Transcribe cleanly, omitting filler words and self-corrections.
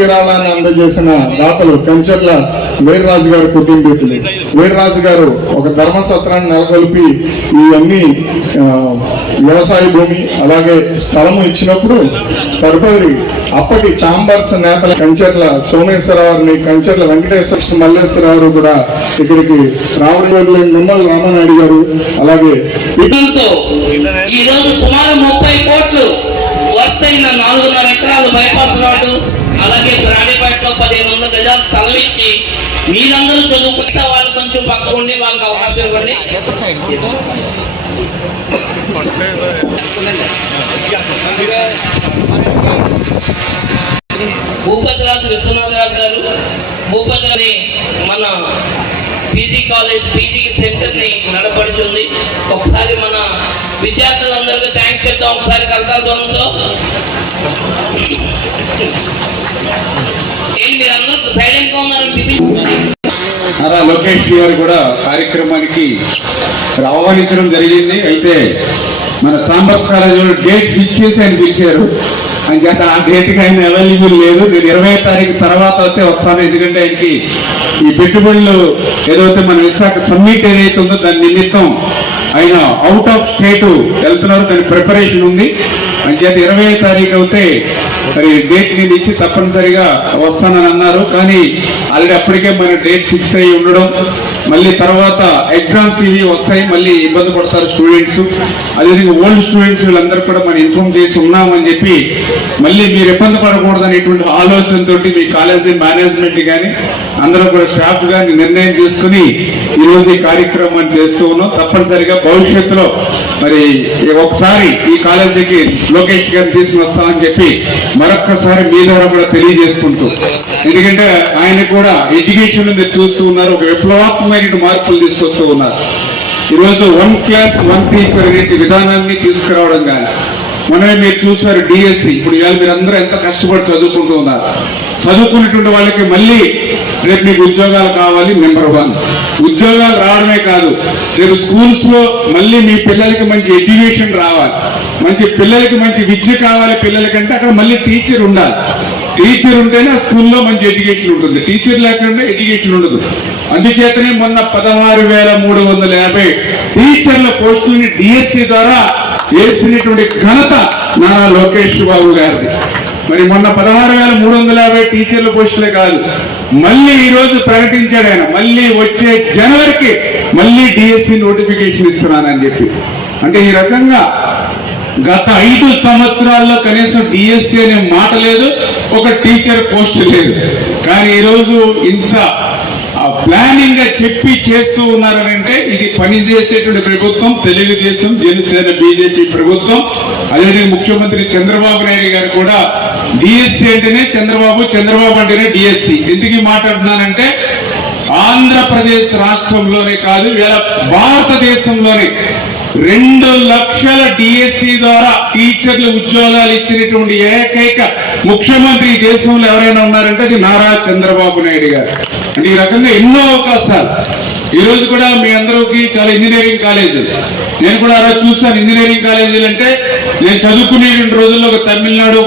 విరాళాన్ని అందజేసిన దాతలు కంచర్ల వీర్రాజు గారు కుటుంబీకులు. వీర్రాజు గారు ఒక ధర్మసత్రాన్ని నెలకొల్పి ఇవన్నీ వ్యవసాయ భూమి అలాగే స్థలము ఇచ్చినప్పుడు తదుపరి అప్పటి చాంబర్స్ నేతల కంచర్ల సోమేశ్వరరావుని, కంచర్ల వెంకటేశ్వర మల్లేశ్వరరావు కూడా ఇక్కడికి రావడం, నిమ్మల రామనాయుడు గారు అలాగే ఈరోజు సుమారు 30 కోట్లు వర్తైన 4.5 ఎకరాలు బైపాస్ రోడ్డు అలాగే ప్రాణిపేటలో 1500 గజాలు స్థలం ఇచ్చి మీరందరూ చదువుకుంటే వాళ్ళు కొంచెం పక్క ఉండి వాళ్ళకి అవకాశం ఇవ్వండి. భూపతిరాజు విశ్వనాథరాజు గారు భూపతిని మన పీజీ కాలేజ్ పీజీ సెంటర్ ని నడపడుతుంది. ఒకసారి మన విద్యార్థులందరికీ థ్యాంక్స్ చెప్తాం. ఒకసారి కర్తాల ధ్వనంతో మీరందరూ సైలెంట్ గా ఉన్నారు. నారా లోకేష్ గారు కూడా కార్యక్రమానికి ఆహ్వానించడం జరిగింది. అయితే మన చాంబర్స్ కాలేజీలో డేట్ ఫిక్స్ చేసి ఆయన పిలిచారు. అంచేత ఆ డేట్కి ఆయన అవైలబుల్ లేదు. నేను 20వ తారీఖు తర్వాత వస్తే వస్తాను. ఎందుకంటే ఆయనకి ఈ పెట్టుబడులు ఏదైతే మన విశాఖ సమ్మిట్ ఏదైతే ఉందో దాని నిమిత్తం ఆయన అవుట్ ఆఫ్ స్టేట్ వెళ్తున్నారు. దాని ప్రిపరేషన్ ఉంది. అంచేత 20వ తారీఖు అయితే మరి డేట్ నేను ఇచ్చి తప్పనిసరిగా వస్తానని అన్నారు. కానీ ఆల్రెడీ అప్పటికే మన డేట్ ఫిక్స్ అయ్యి ఉండడం, మళ్ళీ తర్వాత ఎగ్జామ్స్ ఇవి వస్తాయి, మళ్ళీ ఇబ్బంది పడతారు స్టూడెంట్స్. అదేవిధంగా ఓల్డ్ స్టూడెంట్స్ వీళ్ళందరూ కూడా మనం ఇన్ఫార్మ్ చేసి ఉన్నామని చెప్పి మళ్ళీ మీరు ఇబ్బంది పడకూడదు అనేటువంటి ఆలోచనతో మీ కాలేజీ మేనేజ్మెంట్ కానీ అందరూ కూడా స్టాఫ్ కానీ నిర్ణయం తీసుకుని ఈరోజు ఈ కార్యక్రమాన్ని చేస్తూ ఉన్నాం. తప్పనిసరిగా భవిష్యత్తులో మరి ఒకసారి ఈ కాలేజీకి లోకేష్ గారిని తీసుకుని వస్తామని చెప్పి మరొక్కసారి మీ ద్వారా కూడా తెలియజేసుకుంటూ, ఎందుకంటే ఆయన కూడా ఎడ్యుకేషన్ మీరు చూస్తూ ఉన్నారు, ఒక విప్లవాత్మకమైన మార్పులు తీసుకొస్తూ ఉన్నారు. ఈరోజు 1 క్లాస్ 1 టీచర్ అనే విధానాన్ని తీసుకురావడం కానీ మనమే మీరు చూసారు డిఎస్సి. ఇప్పుడు ఇవాళ మీరు అందరూ ఎంత కష్టపడి చదువుకుంటూ ఉన్నారు. చదువుకున్నటువంటి వాళ్ళకి మళ్ళీ రేపు మీకు ఉద్యోగాలు కావాలి. నెంబర్ 1 ఉద్యోగాలు రావడమే కాదు, రేపు స్కూల్స్ లో మళ్ళీ మీ పిల్లలకి మంచి ఎడ్యుకేషన్ రావాలి, మంచి పిల్లలకి మంచి విద్య కావాలి. పిల్లలకంటే అక్కడ మళ్ళీ టీచర్ ఉండాలి. టీచర్ ఉంటేనే స్కూల్లో మంచి ఎడ్యుకేషన్ ఉంటుంది. టీచర్ లేకుండా ఎడ్యుకేషన్ ఉండదు. అందుచేతనే మొన్న 16,350 టీచర్ల పోస్టుల్ని డిఎస్సి ద్వారా వేసినటువంటి ఘనత నారా లోకేష్ బాబు గారిది. మరి మొన్న 16,350 టీచర్ల పోస్టులే కాదు, మళ్ళీ ఈ రోజు ప్రకటించాడు ఆయన, మళ్ళీ వచ్చే జనవరికి మళ్ళీ డిఎస్సి నోటిఫికేషన్ ఇస్తున్నానని చెప్పి. అంటే ఈ రకంగా గత 5 సంవత్సరాల్లో కనీసం డిఎస్సి అనే మాట లేదు, ఒక టీచర్ పోస్ట్ లేదు. కానీ ఈరోజు ఇంత ప్లానింగ్ గా చెప్పి చేస్తూ ఉన్నారనంటే ఇది పనిచేసేటువంటి ప్రభుత్వం తెలుగుదేశం, జనసేన, బీజేపీ ప్రభుత్వం. అదేవిధంగా ముఖ్యమంత్రి చంద్రబాబు నాయుడు గారు కూడా డిఎస్సి అంటేనే చంద్రబాబు, చంద్రబాబు అంటేనే డిఎస్సి. ఎందుకు మాట్లాడుతున్నానంటే ఆంధ్రప్రదేశ్ రాష్ట్రంలోనే కాదు, ఇలా భారతదేశంలోనే 2 లక్షల డిఎస్సి ద్వారా టీచర్లు ఉద్యోగాలు ఇచ్చినటువంటి ఏకైక ముఖ్యమంత్రి దేశంలో ఎవరైనా ఉన్నారంటే అది నారా చంద్రబాబు నాయుడు గారు. అంటే ఈ రకంగా ఎన్నో అవకాశాలు. ఈ రోజు కూడా మీ అందరికీ చాలా ఇంజనీరింగ్ కాలేజీలు, నేను కూడా అలా చూస్తాను. ఇంజనీరింగ్ కాలేజీలు అంటే నేను చదువుకునే రోజుల్లో ఒక తమిళనాడు